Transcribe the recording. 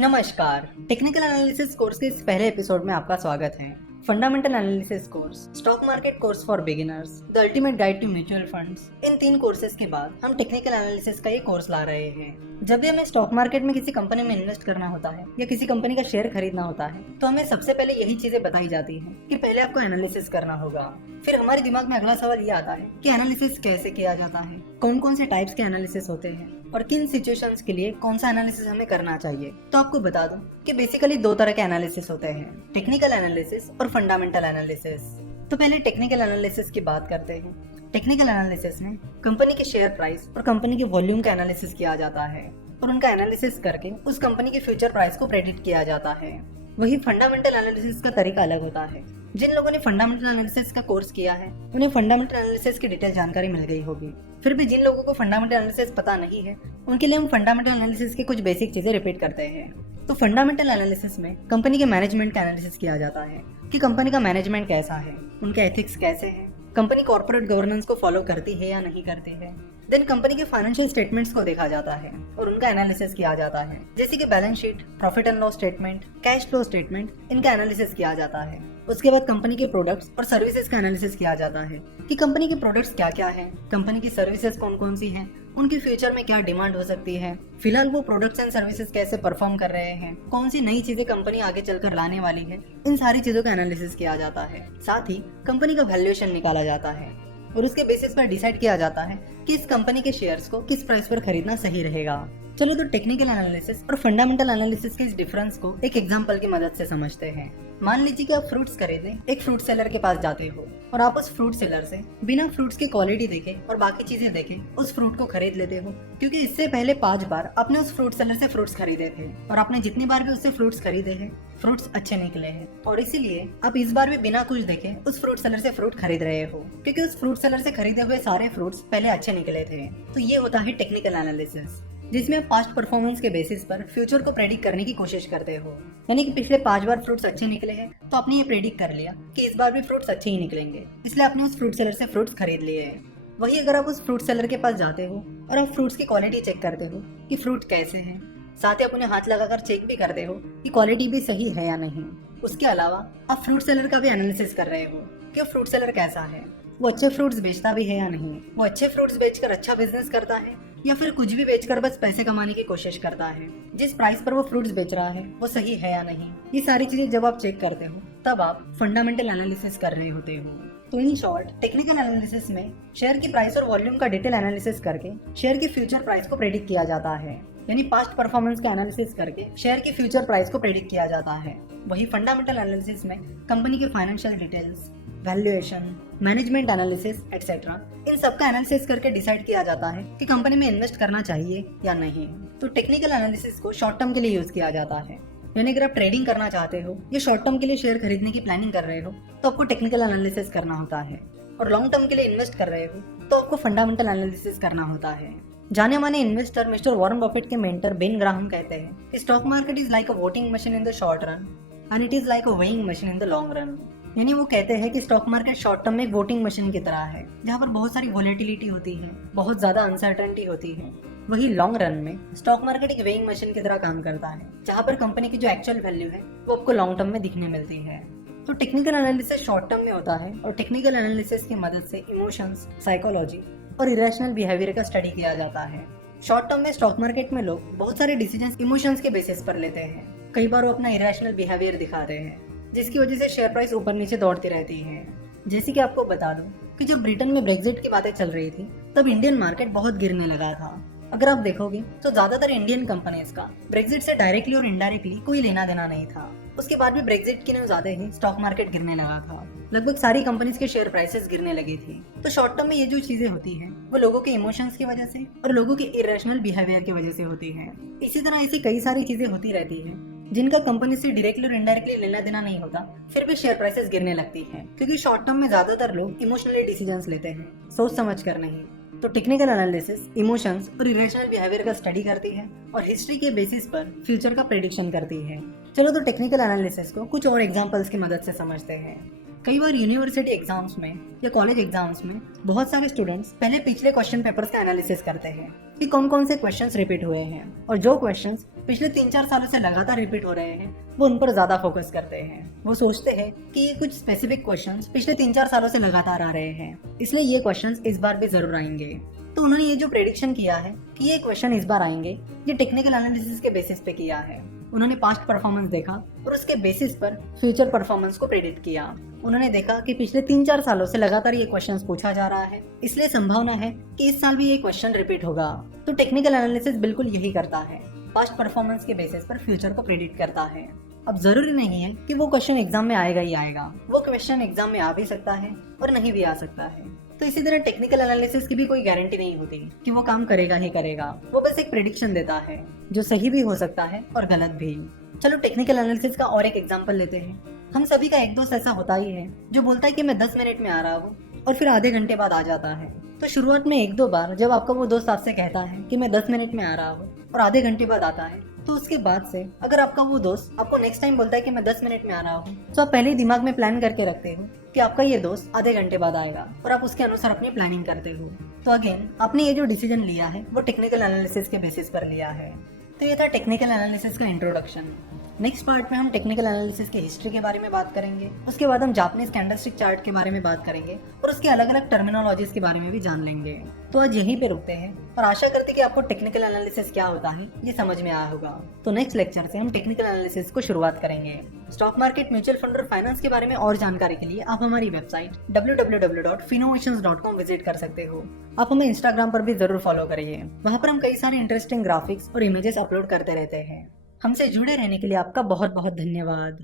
नमस्कार। Technical analysis course के इस पहले एपिसोड में आपका स्वागत है। Fundamental analysis course, stock market course for beginners, the ultimate guide to mutual funds. इन 3 कोर्सेज के बाद हम टेक्निकल एनालिसिस का ये कोर्स ला रहे हैं। जब भी हमें स्टॉक मार्केट में किसी कंपनी में इन्वेस्ट करना होता है या किसी कंपनी का शेयर खरीदना होता है तो हमें सबसे पहले यही चीजें बताई जाती है कि पहले आपको एनालिसिस करना होगा। फिर हमारे दिमाग में अगला सवाल ये आता है कि एनालिसिस कैसे किया जाता है, कौन कौन से टाइप्स के एनालिसिस होते हैं और किन सिचुएशंस के लिए कौन सा एनालिसिस हमें करना चाहिए। तो आपको बता दूं कि बेसिकली 2 तरह के एनालिसिस होते हैं, टेक्निकल एनालिसिस और फंडामेंटल एनालिसिस। तो पहले टेक्निकल एनालिसिस की बात करते हैं। टेक्निकल एनालिसिस में कंपनी के शेयर प्राइस और कंपनी के वॉल्यूम का एनालिसिस किया जाता है और उनका एनालिसिस करके उस कंपनी के फ्यूचर प्राइस को प्रेडिक्ट किया जाता है। वही फंडामेंटल एनालिसिस का तरीका अलग होता है। जिन लोगों ने फंडामेंटल एनालिसिस का कोर्स किया है उन्हें फंडामेंटल एनालिसिस की डिटेल जानकारी मिल गई होगी। फिर भी जिन लोगों को फंडामेंटल एनालिसिस पता नहीं है उनके लिए हम फंडामेंटल एनालिसिस की कुछ बेसिक चीजें रिपीट करते हैं। तो फंडामेंटल एनालिसिस में कंपनी के मैनेजमेंट का एनालिसिस किया जाता है कि कंपनी का मैनेजमेंट कैसा है, उनके एथिक्स कैसे हैं, कंपनी कॉर्पोरेट गवर्नेंस को फॉलो करती है या नहीं करती है। देन कंपनी के फाइनेंशियल स्टेटमेंट्स को देखा जाता है और उनका एनालिसिस किया जाता है, जैसे कि balance sheet, profit and loss statement, cash flow statement, इनका एनालिसिस किया जाता है। उसके बाद कंपनी के प्रोडक्ट्स और सर्विसेज का एनालिसिस किया जाता है कि कंपनी के प्रोडक्ट्स क्या क्या हैं, कंपनी की सर्विसेज कौन कौन सी हैं, उनकी फ्यूचर में क्या डिमांड हो सकती है, फिलहाल वो प्रोडक्ट्स एंड सर्विसेज कैसे परफॉर्म कर रहे हैं, कौन सी नई चीजें कंपनी आगे चलकर लाने वाली है। इन सारी चीजों का एनालिसिस किया जाता है। साथ ही कंपनी का वैल्यूएशन निकाला जाता है और उसके बेसिस पर डिसाइड किया जाता है कि इस कंपनी के शेयर्स को किस प्राइस पर खरीदना सही रहेगा। चलो तो टेक्निकल एनालिसिस और फंडामेंटल एनालिसिस के इस डिफरेंस को एक एग्जांपल की मदद से समझते हैं। मान लीजिए कि आप फ्रूट्स खरीदने एक फ्रूट सेलर के पास जाते हो और आप उस फ्रूट सेलर से बिना फ्रूट्स की क्वालिटी देखे और बाकी चीजें देखे उस फ्रूट को खरीद लेते हो, क्योंकि इससे पहले 5 बार आपने उस फ्रूट सेलर से फ्रूट्स खरीदे थे और आपने जितनी बार भी उससे फ्रूट्स खरीदे हैं फ्रूट्स अच्छे निकले हैं और इसीलिए आप इस बार भी बिना कुछ देखे उस फ्रूट सेलर से फ्रूट खरीद रहे हो, क्योंकि उस फ्रूट सेलर से खरीदे हुए सारे फ्रूट्स पहले अच्छे निकले थे। तो ये होता है टेक्निकल एनालिसिस, जिसमें आप पास्ट परफॉर्मेंस के बेसिस पर फ्यूचर को प्रेडिक्ट करने की कोशिश करते हो। यानी कि पिछले 5 बार फ्रूट्स अच्छे निकले हैं तो आपने ये प्रेडिक्ट कर लिया कि इस बार भी फ्रूट्स अच्छे ही निकलेंगे, इसलिए आपने उस फ्रूट सेलर से फ्रूट्स खरीद लिए हैं। वही अगर आप उस फ्रूट सेलर के पास जाते हो और आप फ्रूट्स की क्वालिटी चेक करते हो कि फ्रूट कैसे हैं, साथ ही आप उन्हें हाथ लगाकर चेक भी करते हो कि क्वालिटी भी सही है या नहीं। उसके अलावा आप फ्रूट सेलर का भी एनालिसिस कर रहे हो कि फ्रूट सेलर कैसा है, वो अच्छे फ्रूट्स बेचता भी है या नहीं, वो अच्छे फ्रूट्स बेचकर अच्छा बिजनेस करता है या फिर कुछ भी बेचकर बस पैसे कमाने की कोशिश करता है, जिस प्राइस पर वो फ्रूट्स बेच रहा है वो सही है या नहीं। ये सारी चीजें जब आप चेक करते हो तब आप फंडामेंटल एनालिसिस कर रहे होते हो। तो इन शॉर्ट टेक्निकल एनालिसिस में शेयर की प्राइस और वॉल्यूम का डिटेल एनालिसिस करके शेयर की फ्यूचर प्राइस को प्रेडिक्ट किया जाता है, यानी पास्ट परफॉर्मेंस का एनालिसिस करके शेयर की फ्यूचर प्राइस को प्रेडिक्ट किया जाता है। वही फंडामेंटल एनालिसिस में कंपनी के financial details, valuation, management analysis etcetera, इन सब का एनालिसिस करके डिसाइड किया जाता है कि कंपनी में इन्वेस्ट करना चाहिए या नहीं। तो टेक्निकल एनालिसिस को शॉर्ट टर्म के लिए यूज किया जाता है, यानी अगर आप ट्रेडिंग करना चाहते हो या शॉर्ट टर्म के लिए शेयर खरीदने की प्लानिंग कर रहे हो तो आपको टेक्निकल एनालिसिस करना होता है, और लॉन्ग टर्म के लिए इन्वेस्ट कर रहे हो तो आपको फंडामेंटल एनालिसिस करना होता है। जाने माने इन्वेस्टर मिस्टर वॉरेन बफेट के मेंटर बेन ग्राहम कहते हैं, stock market is like a voting machine in the short run and it is like a weighing machine in the long run. यानी वो कहते हैं कि स्टॉक मार्केट शॉर्ट टर्म में एक वोटिंग मशीन की तरह है जहाँ पर बहुत सारी वोलेटिलिटी होती है, बहुत ज्यादा अनसर्टेनिटी होती है। वही लॉन्ग रन में स्टॉक मार्केट एक वेइंग मशीन की तरह काम करता है, जहाँ पर कंपनी की जो एक्चुअल वैल्यू है वो आपको लॉन्ग टर्म में दिखने मिलती है। तो टेक्निकल एनालिसिस शॉर्ट टर्म में होता है और टेक्निकल एनालिसिस की मदद से इमोशंस, साइकोलॉजी और इरेशनल बिहेवियर का स्टडी किया जाता है। शॉर्ट टर्म में स्टॉक मार्केट में लोग बहुत सारे डिसीजंस इमोशंस के बेसिस पर लेते हैं। कई बार वो अपना इरेशनल बिहेवियर दिखाते हैं जिसकी वजह से शेयर प्राइस ऊपर नीचे दौड़ती रहती है। जैसे कि आपको बता दूं कि जब ब्रिटेन में ब्रेक्जिट की बातें चल रही थी तब इंडियन मार्केट बहुत गिरने लगा था। अगर आप देखोगे तो ज्यादातर इंडियन कंपनीज का ब्रेक्जिट से डायरेक्टली और इनडायरेक्टली कोई लेना देना नहीं था। उसके बाद भी ब्रेक्जिट की न्यूज आते ही स्टॉक मार्केट गिरने लगा था, लगभग सारी कंपनीज के शेयर प्राइसेस गिरने लगी थी। तो शॉर्ट टर्म में ये जो चीजें होती हैं वो लोगों के इमोशंस की वजह से और लोगों के इरेशनल बिहेवियर की वजह से होती है। इसी तरह ऐसी कई सारी चीजें होती रहती है जिनका कंपनी से डायरेक्टली और इनडायरेक्टली लेना देना नहीं होता, फिर भी शेयर प्राइसेस गिरने लगती है, क्योंकि शॉर्ट टर्म में ज्यादातर लोग इमोशनली डिसीजंस लेते हैं, सोच समझ कर नहीं। तो टेक्निकल एनालिसिस इमोशंस और इरेशनल बिहेवियर का स्टडी करती है और हिस्ट्री के बेसिस पर फ्यूचर का प्रेडिक्शन करती है। चलो तो टेक्निकल एनालिसिस को कुछ और एग्जांपल्स की मदद से समझते हैं। कई बार यूनिवर्सिटी एग्जाम्स में या कॉलेज एग्जाम्स में बहुत सारे स्टूडेंट्स पहले पिछले क्वेश्चन पेपर्स का एनालिसिस करते हैं कि कौन कौन से क्वेश्चंस रिपीट हुए हैं, और जो क्वेश्चंस पिछले 3-4 सालों से लगातार रिपीट हो रहे हैं वो उन पर ज्यादा फोकस करते हैं। वो सोचते हैं कि ये कुछ स्पेसिफिक क्वेश्चंस पिछले 3-4 सालों से लगातार आ रहे हैं, इसलिए ये क्वेश्चंस इस बार भी जरूर आएंगे। तो उन्होंने ये जो प्रेडिक्शन किया है कि ये क्वेश्चन इस बार आएंगे, ये टेक्निकल एनालिसिस के बेसिस पे किया है। उन्होंने पास्ट परफॉर्मेंस देखा और उसके बेसिस पर फ्यूचर परफॉर्मेंस को प्रेडिक्ट किया। उन्होंने देखा कि पिछले 3-4 सालों से लगातार ये क्वेश्चंस पूछा जा रहा है, इसलिए संभावना है कि इस साल भी ये क्वेश्चन रिपीट होगा। तो टेक्निकल एनालिसिस बिल्कुल यही करता है, पास्ट परफॉर्मेंस के बेसिस पर फ्यूचर को प्रेडिक्ट करता है। अब जरूरी नहीं है कि वो क्वेश्चन एग्जाम में आएगा ही आएगा, वो क्वेश्चन एग्जाम में आ भी सकता है और नहीं भी आ सकता है। तो इसी तरह टेक्निकल एनालिसिस की भी कोई गारंटी नहीं होती कि वो काम करेगा ही करेगा, वो बस एक प्रेडिक्शन देता है जो सही भी हो सकता है और गलत भी। चलो टेक्निकल एनालिसिस का और एक एग्जांपल लेते हैं। हम सभी का एक दोस्त ऐसा होता ही है जो बोलता है कि मैं 10 मिनट में आ रहा हूँ और फिर आधे घंटे बाद आ जाता है। तो शुरुआत में 1-2 बार जब आपका वो दोस्त आपसे कहता है कि मैं 10 मिनट में आ रहा हूँ और आधे घंटे बाद आता है, तो उसके बाद से अगर आपका वो दोस्त आपको नेक्स्ट टाइम बोलता है कि मैं 10 मिनट में आ रहा हूँ, तो आप पहले ही दिमाग में प्लान करके रखते हो कि आपका ये दोस्त आधे घंटे बाद आएगा और आप उसके अनुसार अपनी प्लानिंग करते हो। तो अगेन आपने ये जो डिसीजन लिया है वो टेक्निकल एनालिसिस के बेसिस पर लिया है। तो ये था टेक्निकल एनालिसिस का इंट्रोडक्शन। नेक्स्ट पार्ट में हम टेक्निकल एनालिसिस की हिस्ट्री के बारे में बात करेंगे, उसके बाद हम जापानीज कैंडलस्टिक चार्ट के बारे में बात करेंगे और उसके अलग अलग टर्मिनोलॉजीज के बारे में भी जान लेंगे। तो आज यहीं पे रुकते हैं और आशा करते कि आपको टेक्निकल एनालिसिस क्या होता है ये समझ में आया होगा। तो नेक्स्ट लेक्चर से हम टेक्निकल एनालिसिस को शुरुआत करेंगे। स्टॉक मार्केट, म्यूचुअल फंड और फाइनेंस के बारे में और जानकारी के लिए आप हमारी वेबसाइट www.finnovations.com विजिट कर सकते हो। आप हमें इंस्टाग्राम पर भी जरूर फॉलो करिए, वहाँ पर हम कई सारे इंटरेस्टिंग ग्राफिक्स और इमेजेस अपलोड करते रहते हैं। हमसे जुड़े रहने के लिए आपका बहुत बहुत धन्यवाद।